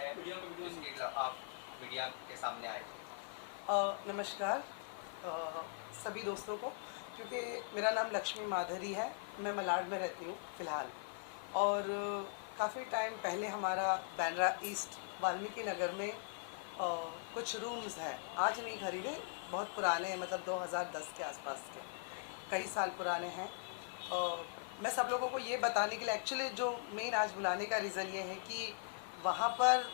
है जिसके खिलाफ आप मीडिया के सामने आए थे? नमस्कार सभी दोस्तों को। क्योंकि मेरा नाम लक्ष्मी माधरी है, मैं मलाड में रहती हूँ फ़िलहाल। और काफ़ी टाइम पहले हमारा बांद्रा ईस्ट वाल्मीकि नगर में कुछ रूम्स हैं, आज नहीं खरीदे, बहुत पुराने हैं, मतलब 2010 के आसपास के, कई साल पुराने हैं। मैं सब लोगों को ये बताने के लिए, एक्चुअली जो मेन आज बुलाने का रीज़न ये है कि वहाँ पर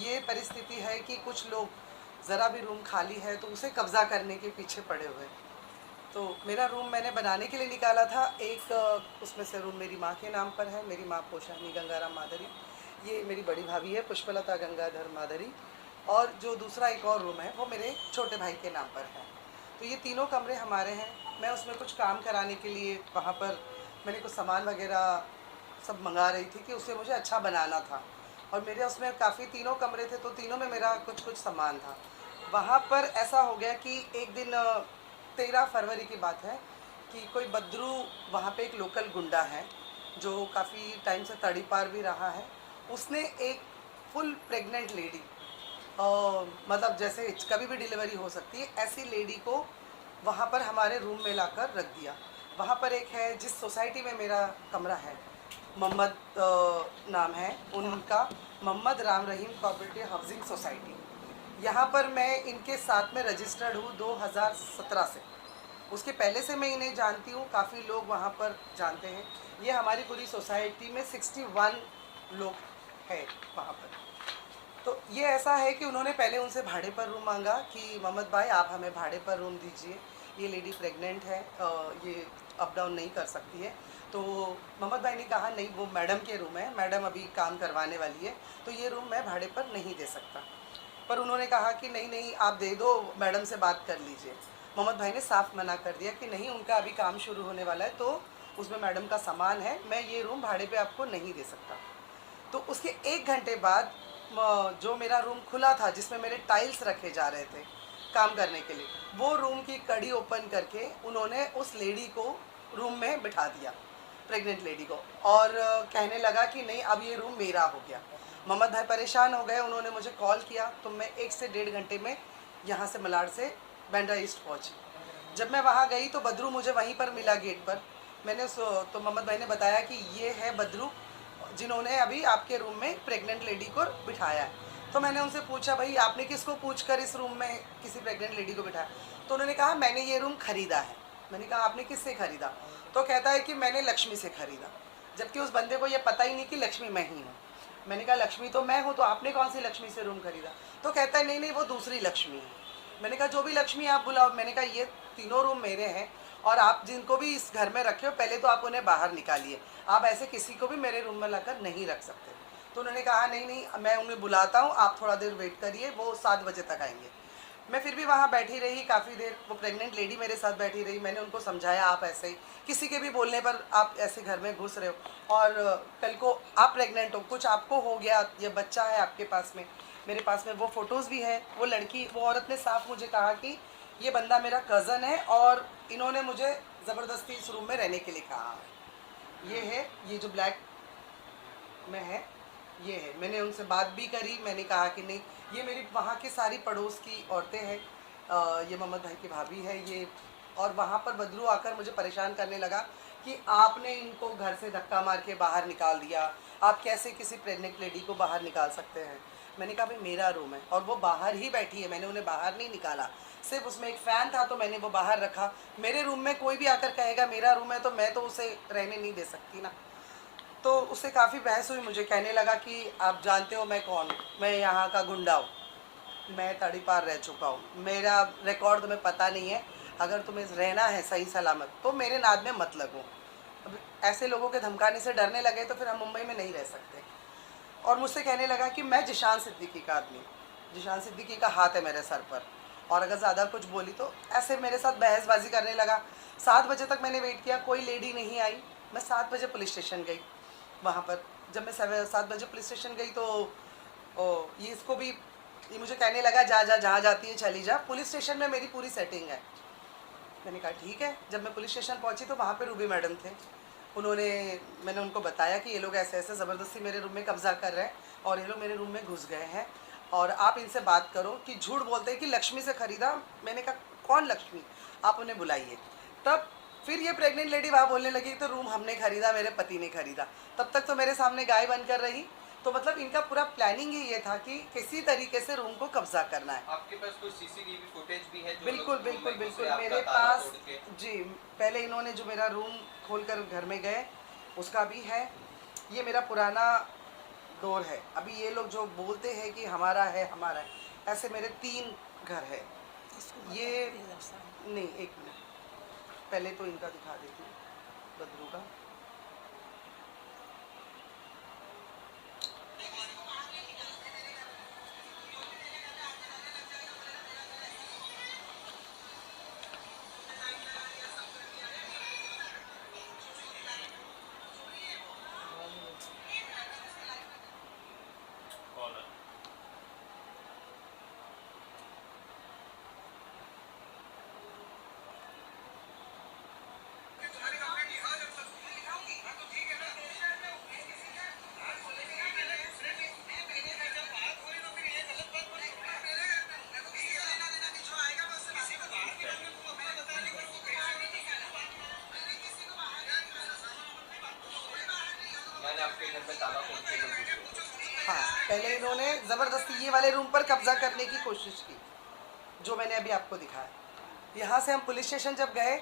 ये परिस्थिति है कि कुछ लोग ज़रा भी रूम खाली है तो उसे कब्ज़ा करने के पीछे पड़े हुए। तो मेरा रूम मैंने बनाने के लिए निकाला था। एक उसमें से रूम मेरी माँ के नाम पर है, मेरी माँ पोशानी गंगाराम माधरी, ये मेरी बड़ी भाभी है पुष्पलता गंगाधर माधरी, और जो दूसरा एक और रूम है वो मेरे छोटे भाई के नाम पर है। तो ये तीनों कमरे हमारे हैं। मैं उसमें कुछ काम कराने के लिए वहाँ पर मैंने कुछ सामान वगैरह सब मंगा रही थी कि उसे मुझे अच्छा बनाना था, और मेरे उसमें काफ़ी तीनों कमरे थे तो तीनों में मेरा कुछ कुछ सामान था। वहाँ पर ऐसा हो गया कि एक दिन 13 फरवरी की बात है कि कोई बद्रू, वहाँ पे एक लोकल गुंडा है जो काफ़ी टाइम से तड़ीपार भी रहा है, उसने एक फुल प्रेग्नेंट लेडी, मतलब जैसे कभी भी डिलीवरी हो सकती है ऐसी लेडी को वहाँ पर हमारे रूम में लाकर रख दिया। वहाँ पर एक है, जिस सोसाइटी में मेरा कमरा है, मोहम्मद नाम है उनका, Mohammad Ram Rahim cooperative housing society. यहाँ पर मैं इनके साथ में रजिस्टर्ड हूँ 2017 से। उसके पहले से मैं इन्हें जानती हूँ, काफ़ी लोग वहाँ पर जानते हैं। ये हमारी पूरी सोसाइटी में 61 लोग हैं वहाँ पर। तो ये ऐसा है कि उन्होंने पहले उनसे भाड़े पर रूम मांगा कि मोहम्मद भाई आप हमें भाड़े पर रूम दीजिए, ये लेडी प्रेग्नेंट है, ये अप डाउन नहीं कर सकती है। तो मोहम्मद भाई ने कहा नहीं, वो मैडम के रूम है, मैडम अभी काम करवाने वाली है, तो ये रूम मैं भाड़े पर नहीं दे सकता। पर उन्होंने कहा कि नहीं नहीं आप दे दो, मैडम से बात कर लीजिए। मोहम्मद भाई ने साफ मना कर दिया कि नहीं, उनका अभी काम शुरू होने वाला है, तो उसमें मैडम का सामान है, मैं ये रूम भाड़े पे आपको नहीं दे सकता। तो उसके 1 घंटे बाद जो मेरा रूम खुला था जिसमें मेरे टाइल्स रखे जा रहे थे काम करने के लिए, वो रूम की कड़ी ओपन करके उन्होंने उस लेडी को रूम में बिठा दिया, प्रेग्नेंट लेडी को, और कहने लगा कि नहीं अब ये रूम मेरा हो गया। मोहम्मद भाई परेशान हो गए, उन्होंने मुझे कॉल किया, तो मैं 1 से 1.5 घंटे में यहाँ से मलाड से बांद्रा ईस्ट पहुँची। जब मैं वहाँ गई तो बद्रू मुझे वहीं पर मिला गेट पर। मैंने तो मोहम्मद भाई ने बताया कि ये है बद्रू जिन्होंने अभी आपके रूम में प्रेग्नेंट लेडी को बिठाया है। तो मैंने उनसे पूछा भाई आपने किसको पूछकर इस रूम में किसी प्रेग्नेंट लेडी को बिठाया? तो उन्होंने कहा मैंने ये रूम खरीदा है। मैंने कहा आपने किससे खरीदा? तो कहता है कि मैंने लक्ष्मी से खरीदा, जबकि उस बंदे को ये पता ही नहीं कि लक्ष्मी मैं ही हूँ। मैंने कहा लक्ष्मी तो मैं हूँ, तो आपने कौन सी लक्ष्मी से रूम खरीदा? तो कहता है नहीं नहीं वो दूसरी लक्ष्मी है। मैंने कहा जो भी लक्ष्मी आप बुलाओ। मैंने कहा ये तीनों रूम मेरे हैं, और आप जिनको भी इस घर में रखे हो पहले तो आप उन्हें बाहर निकालिए, आप ऐसे किसी को भी मेरे रूम में लाकर नहीं रख सकते। तो उन्होंने कहा नहीं नहीं मैं उन्हें बुलाता हूँ, आप थोड़ा देर वेट करिए, वो 7 बजे तक आएंगे। मैं फिर भी वहाँ बैठी रही काफ़ी देर, वो प्रेग्नेंट लेडी मेरे साथ बैठी रही। मैंने उनको समझाया आप ऐसे ही किसी के भी बोलने पर आप ऐसे घर में घुस रहे हो, और कल को आप प्रेग्नेंट हो, कुछ आपको हो गया, ये बच्चा है आपके पास में, मेरे पास में वो फ़ोटोज़ भी है। वो लड़की, वो औरत ने साफ मुझे कहा कि ये बंदा मेरा कज़न है और इन्होंने मुझे ज़बरदस्ती इस रूम में रहने के लिए कहा है। ये है, ये जो ब्लैक में है ये है। मैंने उनसे बात भी करी, मैंने कहा कि नहीं, ये मेरी वहाँ की सारी पड़ोस की औरतें हैं, ये मोहम्मद भाई की भाभी है ये। और वहाँ पर बदलू आकर मुझे परेशान करने लगा कि आपने इनको घर से धक्का मार के बाहर निकाल दिया, आप कैसे किसी प्रेग्नेंट लेडी को बाहर निकाल सकते हैं? मैंने कहा भाई मेरा रूम है और वो बाहर ही बैठी है, मैंने उन्हें बाहर नहीं निकाला, सिर्फ उसमें एक फ़ैन था तो मैंने वो बाहर रखा। मेरे रूम में कोई भी आकर कहेगा मेरा रूम है तो मैं तो उसे रहने नहीं दे सकती ना। तो उससे काफ़ी बहस हुई, मुझे कहने लगा कि आप जानते हो मैं कौन हूँ, मैं यहाँ का गुंडा हूँ, मैं तड़ीपार रह चुका हूँ, मेरा रिकॉर्ड तुम्हें पता नहीं है, अगर तुम्हें रहना है सही सलामत तो मेरे नाद में मत लगो। अब ऐसे लोगों के धमकाने से डरने लगे तो फिर हम मुंबई में नहीं रह सकते। और मुझसे कहने लगा कि मैं जिशान सिद्दीकी का आदमी हूँ, जिशान सिद्दीकी का हाथ है मेरे सर पर, और अगर ज़्यादा कुछ बोली तो ऐसे मेरे साथ बहसबाजी करने लगा। 7 बजे तक मैंने वेट किया, कोई लेडी नहीं आई। मैं 7 बजे पुलिस स्टेशन गई। वहाँ पर जब मैं 7 बजे पुलिस स्टेशन गई तो ये इसको भी, ये मुझे कहने लगा जा जा जहाँ जाती है चली जा, पुलिस स्टेशन में मेरी पूरी सेटिंग है। मैंने कहा ठीक है। जब मैं पुलिस स्टेशन पहुंची तो वहाँ पे रूबी मैडम थे। उन्होंने, मैंने उनको बताया कि ये लोग ऐसे ऐसे ज़बरदस्ती मेरे रूम में कब्ज़ा कर रहे हैं। और ये लोग मेरे रूम में घुस गए हैं और आप इनसे बात करो कि झूठ बोलते हैं कि लक्ष्मी से ख़रीदा। मैंने कहा कौन लक्ष्मी, आप उन्हें बुलाइए। तब फिर ये प्रेग्नेंट लेडी वहाँ बोलने लगी तो रूम हमने खरीदा, मेरे पति ने खरीदा। तब तक तो मेरे सामने गाय बनकर रही। तो मतलब इनका पूरा प्लानिंग ही ये था कि किसी तरीके से रूम को कब्जा करना है। आपके पास कोई सीसीटीवी फुटेज भी है? जो बिल्कुल लोग बिल्कुल रूम में बिल्कुल घुसे, आपका मेरे ताला पास तोड़ के? जी, पहले इन्होंने जो मेरा रूम खोलकर घर में गए उसका भी है। ये मेरा पुराना डोर है। अभी ये लोग जो बोलते हैं कि हमारा है हमारा है, ऐसे मेरे 3 घर है। ये नहीं, एक मिनट, पहले तो इनका दिखा देती हूँ, बदरू का। मैंने आपके घर में ताला तोड़ के लोग घुसे। हाँ, पहले इन्होंने ज़बरदस्ती ये वाले रूम पर कब्जा करने की कोशिश की, जो मैंने अभी आपको दिखाया। यहाँ से हम पुलिस स्टेशन जब गए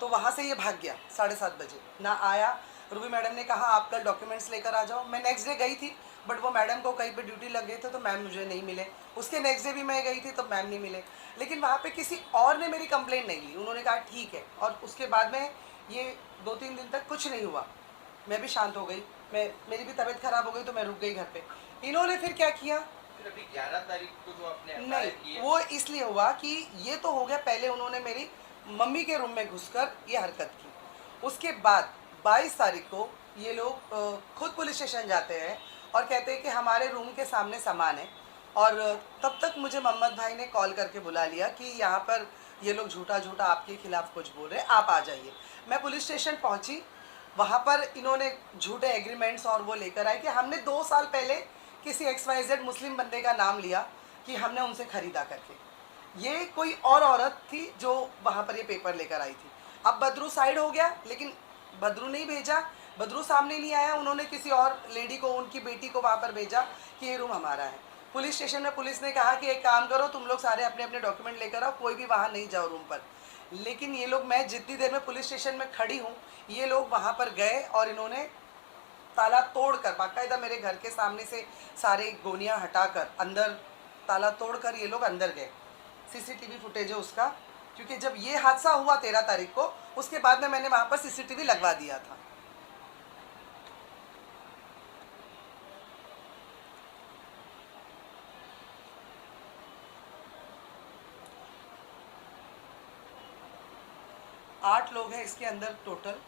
तो वहाँ से ये भाग गया 7:30 बजे, ना आया। रूबी मैडम ने कहा आप कल डॉक्यूमेंट्स लेकर आ जाओ। मैं नेक्स्ट डे गई थी, बट वो मैडम को कहीं पे ड्यूटी लग गए थे तो मैम मुझे नहीं मिले। उसके नेक्स्ट डे भी मैं गई थी तो मैम नहीं मिले। लेकिन वहाँ पे किसी और ने मेरी कंप्लेंट नहीं ली। उन्होंने कहा ठीक है, और उसके बाद में ये 2-3 दिन तक कुछ नहीं हुआ। मैं भी शांत हो गई, मेरी भी तबीयत ख़राब हो गई तो मैं रुक गई घर पे। इन्होंने फिर क्या किया, फिर अभी 11 तारीख को जो आपने नहीं, FIR की है, वो इसलिए हुआ कि ये तो हो गया, पहले उन्होंने मेरी मम्मी के रूम में घुसकर ये हरकत की। उसके बाद 22 तारीख को ये लोग खुद पुलिस स्टेशन जाते हैं और कहते हैं कि हमारे रूम के सामने सामान है। और तब तक मुझे मोहम्मद भाई ने कॉल करके बुला लिया कि यहाँ पर ये लोग झूठा झूठा आपके खिलाफ़ कुछ बोल रहे हैं, आप आ जाइए। मैं पुलिस स्टेशन पहुँची, वहाँ पर इन्होंने झूठे एग्रीमेंट्स और वो लेकर आए कि हमने 2 साल पहले किसी XYZ मुस्लिम बंदे का नाम लिया कि हमने उनसे ख़रीदा करके। ये कोई और औरत थी जो वहाँ पर ये पेपर लेकर आई थी। अब बदरू साइड हो गया, लेकिन बदरू नहीं भेजा, बदरू सामने नहीं आया। उन्होंने किसी और लेडी को, उनकी बेटी को वहाँ पर भेजा कि ये रूम हमारा है। पुलिस स्टेशन में पुलिस ने कहा कि एक काम करो, तुम लोग सारे अपने अपने डॉक्यूमेंट लेकर आओ, कोई भी वहाँ नहीं जाओ रूम पर। लेकिन ये लोग, मैं जितनी देर में पुलिस स्टेशन में खड़ी हूँ, ये लोग वहाँ पर गए और इन्होंने ताला तोड़कर, बाकायदा मेरे घर के सामने से सारे गोनियाँ हटाकर, अंदर ताला तोड़कर ये लोग अंदर गए। CCTV फुटेज है उसका, क्योंकि जब ये हादसा हुआ 13 तारीख को, उसके बाद में मैंने वहाँ पर CCTV लगवा दिया था। आठ लोग हैं इसके अंदर टोटल।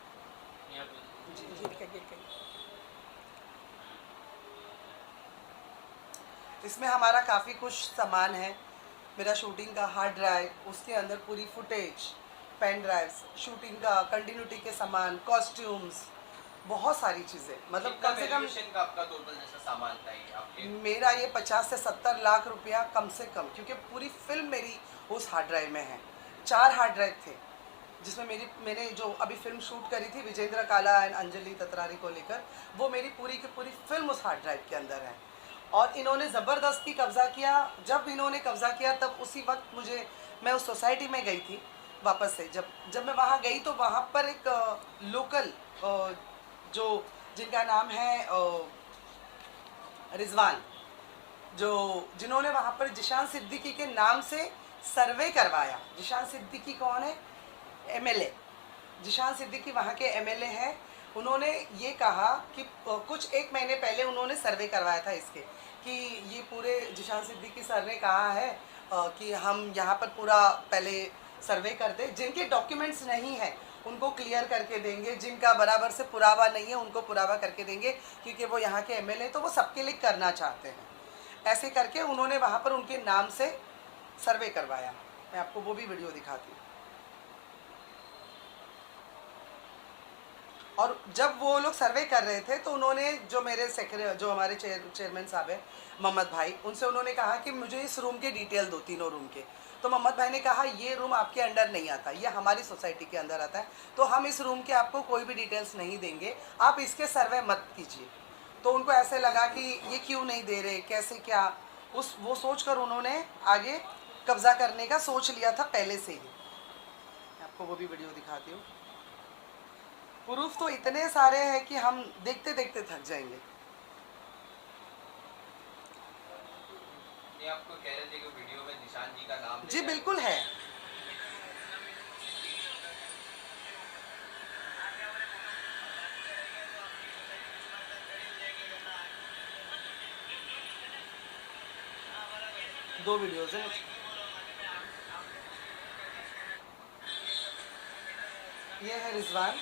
इसमें हमारा काफ़ी कुछ सामान है। मेरा शूटिंग का हार्ड ड्राइव, उसके अंदर पूरी फुटेज, पेन ड्राइव्स, शूटिंग का कंटिन्यूटी के सामान, कॉस्ट्यूम्स, बहुत सारी चीज़ें। मतलब कम से कम वैल्यूएशन का आपका टोटल जैसा सामान था ये आपके? मेरा ये 50 से 70 लाख रुपया कम से कम, क्योंकि पूरी फिल्म मेरी उस हार्ड ड्राइव में है। 4 हार्ड ड्राइव थे जिसमें मैंने जो अभी फिल्म शूट करी थी विजेंद्र काला एंड अंजलि ततरारी को लेकर, वो मेरी पूरी की पूरी फिल्म उस हार्ड ड्राइव के अंदर है। और इन्होंने ज़बरदस्ती कब्ज़ा किया। जब इन्होंने कब्ज़ा किया तब उसी वक्त मैं उस सोसाइटी में गई थी वापस से। जब मैं वहाँ गई तो वहाँ पर एक लोकल जो जिनका नाम है रिजवान, जिन्होंने वहाँ पर जिशान सिद्दीकी के नाम से सर्वे करवाया। जिशान सिद्दीकी कौन है? MLA जिशान सिद्दीकी वहाँ के MLA हैं। उन्होंने ये कहा कि कुछ 1 महीने पहले उन्होंने सर्वे करवाया था इसके, कि ये पूरे जिशान सिद्दीकी सर ने कहा है कि हम यहाँ पर पूरा पहले सर्वे कर दें, जिनके डॉक्यूमेंट्स नहीं हैं उनको क्लियर करके देंगे, जिनका बराबर से पुरावा नहीं है उनको पुरावा करके देंगे, क्योंकि वो यहाँ के MLA तो वो सबके लिए करना चाहते हैं। ऐसे करके उन्होंने वहाँ पर उनके नाम से सर्वे करवाया। मैं आपको वो भी वीडियो दिखाती हूँ। और जब वो लोग सर्वे कर रहे थे तो उन्होंने जो हमारे चेयरमैन साहब हैं मोहम्मद भाई, उनसे उन्होंने कहा कि मुझे इस रूम के डिटेल दो, तीनों रूम के। तो मोहम्मद भाई ने कहा ये रूम आपके अंडर नहीं आता, ये हमारी सोसाइटी के अंदर आता है, तो हम इस रूम के आपको कोई भी डिटेल्स नहीं देंगे, आप इसके सर्वे मत कीजिए। तो उनको ऐसे लगा कि ये क्यों नहीं दे रहे, कैसे क्या, वो सोच कर उन्होंने आगे कब्जा करने का सोच लिया था पहले से ही। आपको वो भी वीडियो दिखाती हूँ। प्रूफ तो इतने सारे हैं कि हम देखते देखते थक जाएंगे। ये आपको कह रहे थे कि वीडियो में निशान जी का नाम जी बिल्कुल है। दो वीडियोज हैं। ये है रिजवान,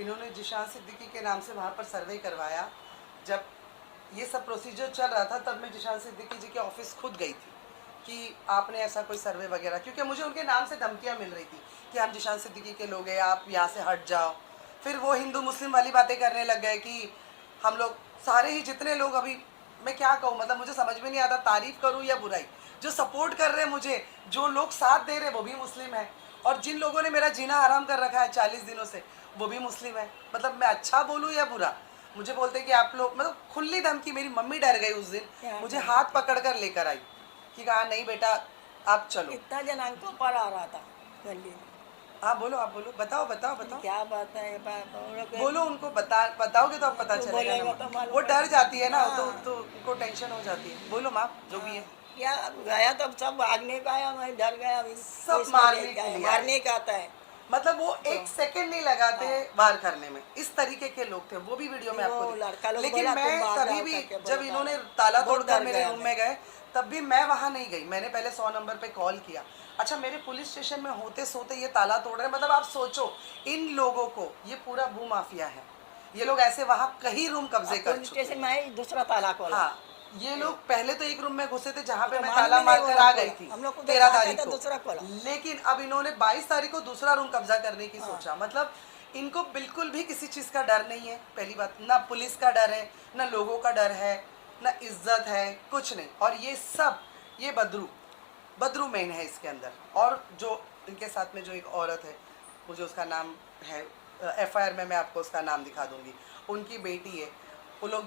इन्होंने जिशान सिद्दीकी के नाम से वहाँ पर सर्वे करवाया। जब ये सब प्रोसीजर चल रहा था तब मैं जिशान सिद्दीकी जी के ऑफिस खुद गई थी कि आपने ऐसा कोई सर्वे वगैरह, क्योंकि मुझे उनके नाम से धमकियाँ मिल रही थी कि हम जिशान सिद्दीकी के लोग हैं, आप यहाँ से हट जाओ। फिर वो हिंदू मुस्लिम वाली बातें करने लग गए कि हम लोग सारे ही जितने लोग, अभी मैं क्या कहूँ, मतलब मुझे समझ में नहीं आता तारीफ़ करूँ या बुराई। जो सपोर्ट कर रहे हैं मुझे, जो लोग साथ दे रहे हैं वो भी मुस्लिम है, और जिन लोगों ने मेरा जीना आराम कर रखा है 40 दिनों से वो भी मुस्लिम है। मतलब मैं अच्छा बोलूँ या बुरा, मुझे बोलते कि आप लोग, मतलब खुली धमकी। मेरी मम्मी डर गई उस दिन, मुझे हाथ पकड़ कर लेकर आई कि कहा नहीं बेटा आप चलो। इतना जनांकों पर आ रहा था गली में। हाँ बोलो, आप बोलो, बताओ बताओ बताओ, क्या बात है बोलो उनको, बताओगे तो अब पता तो चलेगा बोलेगा ना। तो मालूम वो डर जाती है ना, हाँ। तो उनको टेंशन हो जाती है। बोलो माँ, जो भी है। क्या गया तो सब भागने का आया, मैं डर गया। सब मारने के लिए मारने का आता है। मतलब वो एक सेकंड नहीं लगाते वार करने में, इस तरीके के लोग थे। वो भी वीडियो में आपको लड़का लोग लेकिन बोला, तुम मैं भाग कभी जाओ भी करके बोला जब था। इन्होंने ताला बहुत तोड़कर डर मेरे गया रूम मैं। में गए तब भी मैं वहां नहीं गई। मैंने पहले 100 नंबर पे कॉल किया। अच्छा, मेरे पुलिस स्टेशन में होते सोते ये ताला तोड़ रहे हैं। मतलब आप सोचो, इन लोगों को, ये पूरा भू माफिया है, ये लोग ऐसे वहां कहीं रूम कब्जे कर पुलिस चुके स्टेशन हैं। में आई, दूसरा ताला खोला। हाँ, ये लोग पहले तो एक रूम में घुसे थे जहाँ पे तो मैं मालूम ताला ही नहीं मारकर वो आ खोला। गई थी हम लोग को 13 देखा तारीख था, को। दूसरा खोला। लेकिन अब इन्होंने 22 तारीख को दूसरा रूम कब्जा करने की सोचा। मतलब इनको बिल्कुल भी किसी चीज़ का डर नहीं है। पहली बात, ना पुलिस का डर है, ना लोगों का डर है, ना इज्जत है, कुछ नहीं। और ये सब, ये बदरू मेन है इसके अंदर। और जो इनके साथ में जो एक औरत है, मुझे उसका नाम है, FIR में मैं आपको उसका नाम दिखा दूंगी, उनकी बेटी है। वो लोग,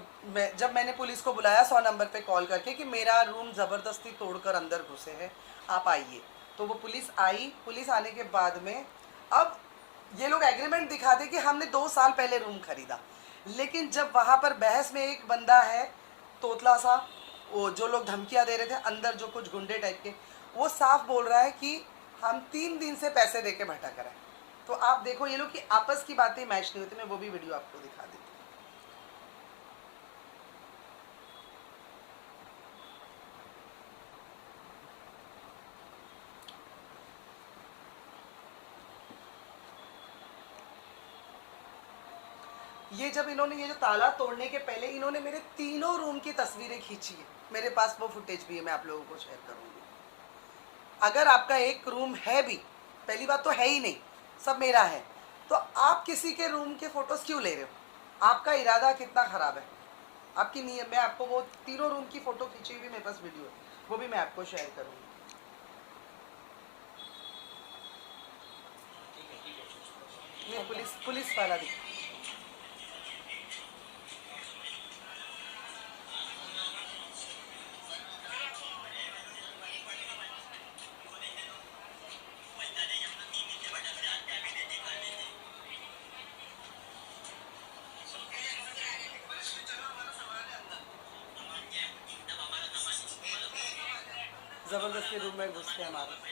जब मैंने पुलिस को बुलाया 100 नंबर पे कॉल करके कि मेरा रूम ज़बरदस्ती तोड़कर अंदर घुसे हैं, आप आइए, तो वो पुलिस आई। पुलिस आने के बाद में अब ये लोग एग्रीमेंट दिखाते कि हमने 2 साल पहले रूम खरीदा। लेकिन जब वहाँ पर बहस में एक बंदा है तोतला सा, वो जो लोग धमकियाँ दे रहे थे अंदर, जो कुछ गुंडे टाइप के, वो साफ बोल रहा है कि हम 3 दिन से पैसे दे के भटक रहे हैं। तो आप देखो ये लोग की आपस की बातें मैच नहीं होती। मैं वो भी वीडियो आपको दिखा देती हूँ। ये जब इन्होंने ये जो ताला तोड़ने के पहले इन्होंने मेरे तीनों रूम की तस्वीरें खींची है। मेरे पास वो फुटेज भी है, मैं आप लोगों को शेयर करूंगी। अगर आपका एक रूम है भी, पहली बात तो है ही नहीं, सब मेरा है, तो आप किसी के रूम के फोटोज क्यों ले रहे हो? आपका इरादा कितना खराब है, आपकी नीयत। मैं आपको वो तीनों रूम की फोटो खींची हुई मेरे पास वीडियो है, वो भी मैं आपको शेयर करूंगी। ये पुलिस वाला दिखा। जबरदस्ती रूम में घुस के हमारे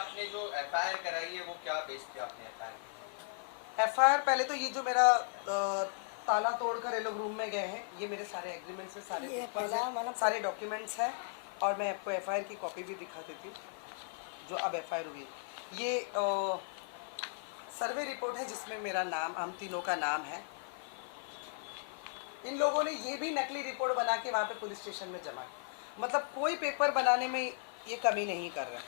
आपने जो एफआईआर कराई है वो क्या बेस पे आपने एफआईआर? एफआईआर पहले तो ये जो मेरा ताला तोड़कर ये लोग रूम में गए हैं, ये मेरे सारे एग्रीमेंट्स हैं, सारे ये पेपर्स पहला हैं, मतलब- सारे डॉक्यूमेंट्स हैं। और मैं आपको एफआईआर की कॉपी भी दिखा देती हूँ जो अब एफआईआर हुई। ये सर्वे रिपोर्ट है जिसमें मेरा नाम, हम तीनों का नाम है। इन लोगों ने ये भी नकली रिपोर्ट बना के वहाँ पे पुलिस स्टेशन में जमा की। मतलब कोई पेपर बनाने में ये कमी नहीं कर रहा।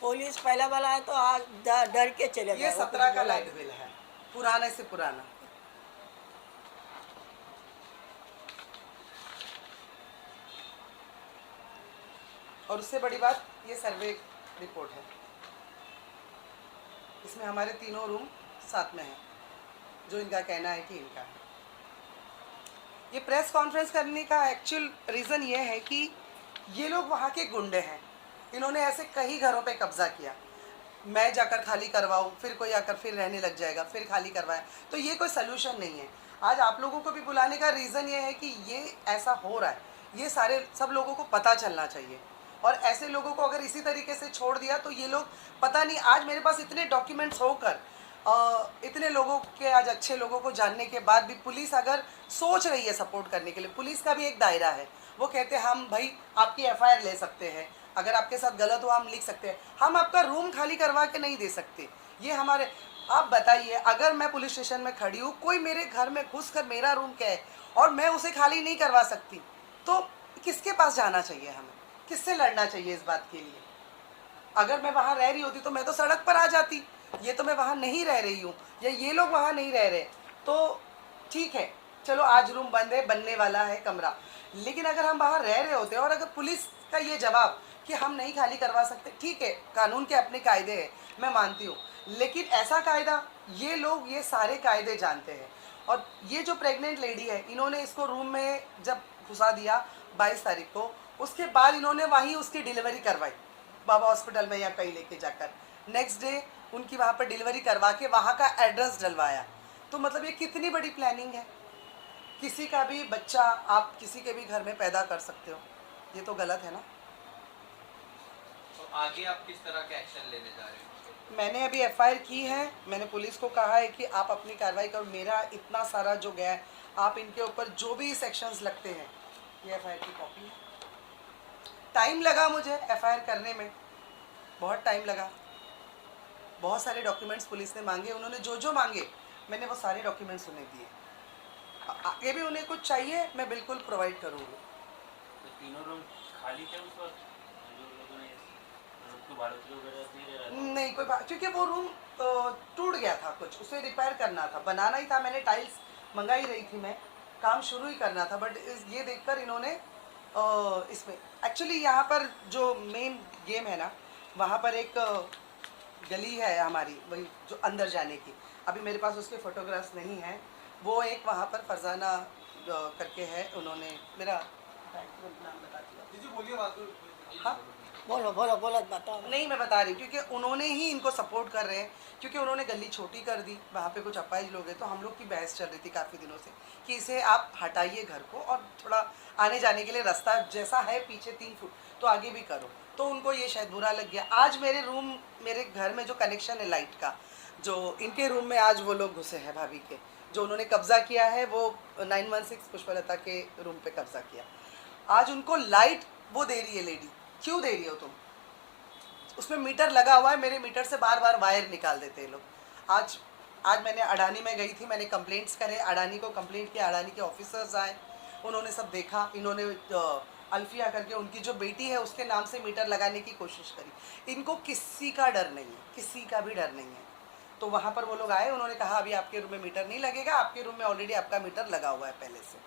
पुलिस पहला वाला है तो आज डर के चले ये गए। वो 17 का कुछ लाइट बिल है, पुराने से पुराना। और उससे बड़ी बात ये सर्वे रिपोर्ट है, इसमें हमारे तीनों रूम साथ में हैं, जो इनका कहना है कि इनका है। ये प्रेस कॉन्फ्रेंस करने का एक्चुअल रीज़न ये है कि ये लोग वहाँ के गुंडे हैं। इन्होंने ऐसे कई घरों पे कब्जा किया। मैं जाकर खाली करवाऊँ, फिर कोई आकर फिर रहने लग जाएगा, फिर खाली करवाए, तो ये कोई सलूशन नहीं है। आज आप लोगों को भी बुलाने का रीज़न ये है कि ये ऐसा हो रहा है, ये सारे सब लोगों को पता चलना चाहिए। और ऐसे लोगों को अगर इसी तरीके से छोड़ दिया तो ये लोग पता नहीं, आज मेरे पास इतने डॉक्यूमेंट्स होकर इतने लोगों के, आज अच्छे लोगों को जानने के बाद भी पुलिस अगर सोच रही है सपोर्ट करने के लिए, पुलिस का भी एक दायरा है। वो कहते हैं हम भाई आपकी एफआईआर ले सकते हैं, अगर आपके साथ गलत हुआ हम लिख सकते हैं, हम आपका रूम खाली करवा के नहीं दे सकते। ये हमारे, आप बताइए अगर मैं पुलिस स्टेशन में खड़ी हूँ, कोई मेरे घर में घुस कर मेरा रूम कहे और मैं उसे खाली नहीं करवा सकती, तो किसके पास जाना चाहिए, हमें किससे लड़ना चाहिए इस बात के लिए? अगर मैं वहाँ रह रही होती तो मैं तो सड़क पर आ जाती। ये तो मैं वहाँ नहीं रह रही हूँ, या ये लोग वहाँ नहीं रह रहे, तो ठीक है चलो आज रूम बंद है, बनने वाला है कमरा। लेकिन अगर हम वहाँ रह रहे होते और अगर पुलिस का ये जवाब कि हम नहीं खाली करवा सकते, ठीक है कानून के अपने कायदे हैं, मैं मानती हूँ, लेकिन ऐसा कायदा, ये लोग ये सारे कायदे जानते हैं। और ये जो प्रेग्नेंट लेडी है, इन्होंने इसको रूम में जब घुसा दिया 22 तारीख को, उसके बाद इन्होंने वहीं उसकी डिलीवरी करवाई बाबा हॉस्पिटल में या कहीं लेके जाकर। नेक्स्ट डे उनकी वहाँ पर डिलीवरी करवा के वहाँ का एड्रेस डलवाया। तो मतलब ये कितनी बड़ी प्लानिंग है। किसी का भी बच्चा आप किसी के भी घर में पैदा कर सकते हो, ये तो गलत है ना। तो आगे आप किस तरह के एक्शन लेने जा रहे हो? मैंने अभी एफआईआर की है, मैंने पुलिस को कहा है कि आप अपनी कार्रवाई करो। मेरा इतना सारा जो गया है, आप इनके ऊपर जो भी सेक्शंस लगते हैं, ये एफआईआर की कॉपी है। टाइम लगा मुझे एफआईआर करने में, बहुत टाइम लगा। बहुत सारे डॉक्यूमेंट्स पुलिस ने मांगे, उन्होंने जो जो मांगे मैंने वो सारे डॉक्यूमेंट्स उन्हें दिए। आगे भी उन्हें कुछ चाहिए मैं बिल्कुल प्रोवाइड करूँगी। तो तीनों रूम खाली थे उस वक्त जो लोगों ने रूम को भाड़े पे वगैरह दे रहे थे? नहीं कोई बात, क्योंकि वो रूम टूट गया था, कुछ उसे रिपेयर करना था, बनाना ही था। मैंने टाइल्स मंगा ही रही थी, मैं काम शुरू ही करना था। बट ये देखकर इन्होंने इसमें एक्चुअली यहाँ पर जो मेन गेम है ना, वहाँ पर एक गली है हमारी, वही जो अंदर जाने की, अभी मेरे पास उसके फोटोग्राफ्स नहीं हैं। वो एक वहाँ पर फरजाना करके है, उन्होंने मेरा नाम बता दिया। हाँ बोलो बोलो बोलो बताओ। नहीं मैं बता रही हूँ, क्योंकि उन्होंने ही इनको सपोर्ट कर रहे हैं, क्योंकि उन्होंने गली छोटी कर दी, वहाँ पे कुछ अपाहिज लोग हैं। तो हम लोग की बहस चल रही थी काफ़ी दिनों से कि इसे आप हटाइए घर को, और थोड़ा आने जाने के लिए रास्ता जैसा है पीछे 3 फुट तो आगे भी करो। तो उनको ये शायद बुरा लग गया। आज मेरे रूम, मेरे घर में जो कनेक्शन है लाइट का, जो इनके रूम में आज वो लोग घुसे हैं, भाभी के जो उन्होंने कब्जा किया है, वो 916 पुष्पलता के रूम पे कब्जा किया। आज उनको लाइट वो दे रही है लेडी। क्यों दे रही हो तुम? उसमें मीटर लगा हुआ है, मेरे मीटर से बार बार वायर निकाल देते हैं लोग। आज मैंने अडानी में गई थी, मैंने कंप्लेंट्स करे, अडानी को कंप्लेंट किया, अडानी के ऑफिसर्स आए, उन्होंने सब देखा। इन्होंने अल्फिया करके उनकी जो बेटी है उसके नाम से मीटर लगाने की कोशिश करी। इनको किसी का डर नहीं है, किसी का भी डर नहीं है। तो वहाँ पर वो लोग आए, उन्होंने कहा अभी आपके रूम में मीटर नहीं लगेगा, आपके रूम में ऑलरेडी आपका मीटर लगा हुआ है पहले से।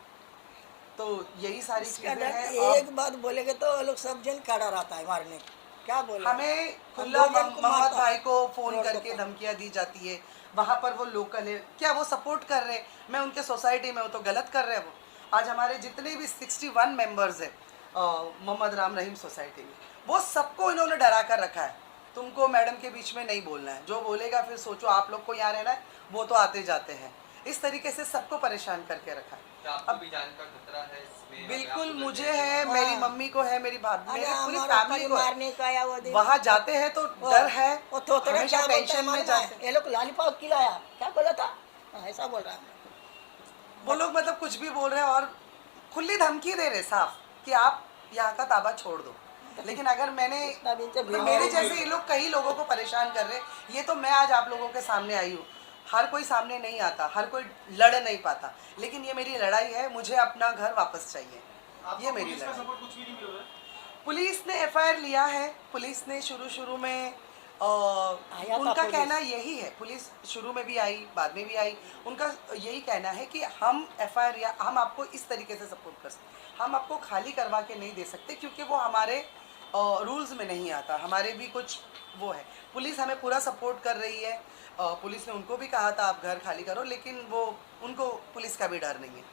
तो यही सारी चीज़ें हैं। एक बात बोलेगे तो वो लोग सब जन खड़ा रहता है मारने। क्या बोले? हमें खुला मोहम्मद भाई को फ़ोन करके धमकियाँ दी जाती है। वहाँ पर वो लोकल है, क्या वो सपोर्ट कर रहे हैं? मैं उनके सोसाइटी में हूँ तो गलत कर रहे हैं वो। आज हमारे जितने भी 61 मेंबर्स हैं मोहम्मद राम रहीम सोसाइटी में, वो सबको इन्होंने डरा कर रखा है। तुमको मैडम के बीच में नहीं बोलना है, जो बोलेगा फिर सोचो आप लोग को यहाँ रहना है, वो तो आते जाते हैं। इस तरीके से सबको परेशान करके रखा है। तो आपको भी जान का खतरा है इसमें? बिल्कुल आपको मुझे डर है, हाँ। मेरी मम्मी को है, मेरी अरे मेरी पूरी हमारा फैमिली कोई को है। मारने का या वो दिन वहाँ जाते हैं तो डर है, वो थोतरे हमेशा क्या बोलता है टेंशन में मालूम जाते है? ये लोग लॉलीपॉप खिलाया क्या बोला था? ऐसा बोल रहा है। वो लोग मतलब कुछ भी बोल रहे हैं और खुली धमकी दे रहे साफ कि आप यहाँ का ताबा छोड़ दो। लेकिन अगर मैंने इतना दिन से मतलब मेरे जैसे ये लोग कई लोगों को परेशान कर रहे हैं, ये तो मैं आज आप लोगों के सामने आई हूँ। हर कोई सामने नहीं आता, हर कोई लड़ नहीं पाता, लेकिन ये मेरी लड़ाई है, मुझे अपना घर वापस चाहिए, ये मेरी लड़ाई। पुलिस ने एफआईआर लिया है। पुलिस ने शुरू में आया था उनका पुलिस। कहना यही है, पुलिस शुरू में भी आई, बाद में भी आई, उनका यही कहना है कि हम एफआईआर या हम आपको इस तरीके से सपोर्ट कर सकते, हम आपको खाली करवा के नहीं दे सकते क्योंकि वो हमारे रूल्स में नहीं आता, हमारे भी कुछ वो है। पुलिस हमें पूरा सपोर्ट कर रही है। पुलिस ने उनको भी कहा था आप घर खाली करो, लेकिन वो उनको पुलिस का भी डर नहीं है।